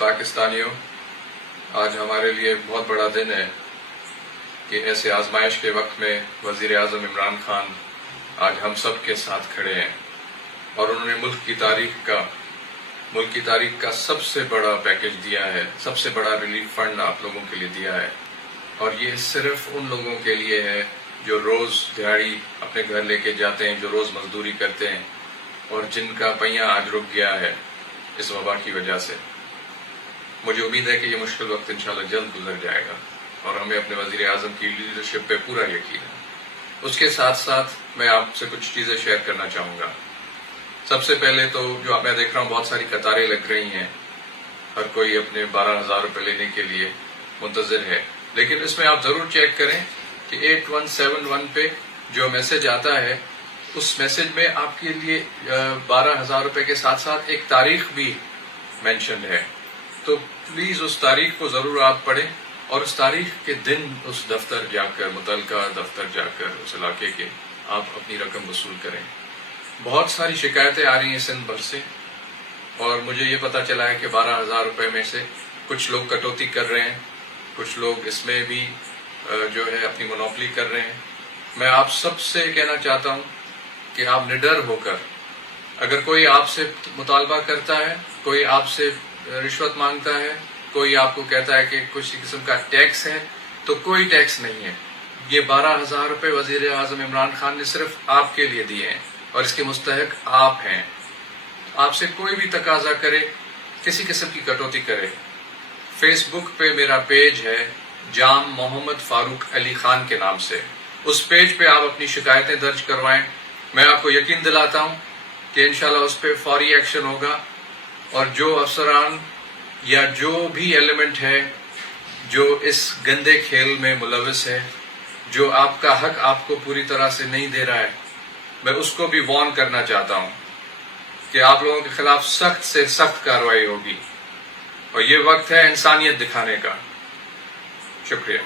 پاکستانیوں، آج ہمارے لیے بہت بڑا دن ہے کہ ایسے آزمائش کے وقت میں وزیر اعظم عمران خان آج ہم سب کے ساتھ کھڑے ہیں اور انہوں نے ملک کی تاریخ کا سب سے بڑا پیکج دیا ہے، سب سے بڑا ریلیف فنڈ آپ لوگوں کے لیے دیا ہے، اور یہ صرف ان لوگوں کے لیے ہے جو روز دیہڑی اپنے گھر لے کے جاتے ہیں، جو روز مزدوری کرتے ہیں اور جن کا پہیہ آج رک گیا ہے اس وبا کی وجہ سے۔ مجھے امید ہے کہ یہ مشکل وقت انشاءاللہ جلد گزر جائے گا اور ہمیں اپنے وزیر اعظم کی لیڈرشپ پہ پورا یقین ہے۔ اس کے ساتھ ساتھ میں آپ سے کچھ چیزیں شیئر کرنا چاہوں گا۔ سب سے پہلے تو جو میں دیکھ رہا ہوں بہت ساری قطاریں لگ رہی ہیں، ہر کوئی اپنے 12,000 روپے لینے کے لیے منتظر ہے، لیکن اس میں آپ ضرور چیک کریں کہ 8171 پہ جو میسج آتا ہے اس میسج میں آپ کے لیے 12,000 روپے کے ساتھ ساتھ ایک تاریخ بھی مینشن ہے، تو پلیز اس تاریخ کو ضرور آپ پڑھیں اور اس تاریخ کے دن اس دفتر جا کر، متعلقہ دفتر جا کر اس علاقے کے آپ اپنی رقم وصول کریں۔ بہت ساری شکایتیں آ رہی ہیں سندھ بھر سے، اور مجھے یہ پتا چلا ہے کہ 12,000 روپے میں سے کچھ لوگ کٹوتی کر رہے ہیں، کچھ لوگ اس میں بھی جو ہے اپنی منوپلی کر رہے ہیں۔ میں آپ سب سے کہنا چاہتا ہوں کہ آپ نڈر ہو کر، اگر کوئی آپ سے مطالبہ کرتا ہے، کوئی آپ سے رشوت مانگتا ہے، کوئی آپ کو کہتا ہے کہ کچھ قسم کا ٹیکس ہے، تو کوئی ٹیکس نہیں ہے۔ یہ 12,000 روپے وزیر اعظم عمران خان نے صرف آپ کے لیے دیے ہیں اور اس کے مستحق آپ ہیں۔ آپ سے کوئی بھی تقاضا کرے، کسی قسم کی کٹوتی کرے، فیس بک پہ میرا پیج ہے جام محمد فاروق علی خان کے نام سے، اس پیج پہ آپ اپنی شکایتیں درج کروائیں۔ میں آپ کو یقین دلاتا ہوں کہ انشاءاللہ اس پہ فوری ایکشن ہوگا، اور جو افسران یا جو بھی ایلیمنٹ ہے جو اس گندے کھیل میں ملوث ہے، جو آپ کا حق آپ کو پوری طرح سے نہیں دے رہا ہے، میں اس کو بھی وارن کرنا چاہتا ہوں کہ آپ لوگوں کے خلاف سخت سے سخت کارروائی ہوگی، اور یہ وقت ہے انسانیت دکھانے کا۔ شکریہ۔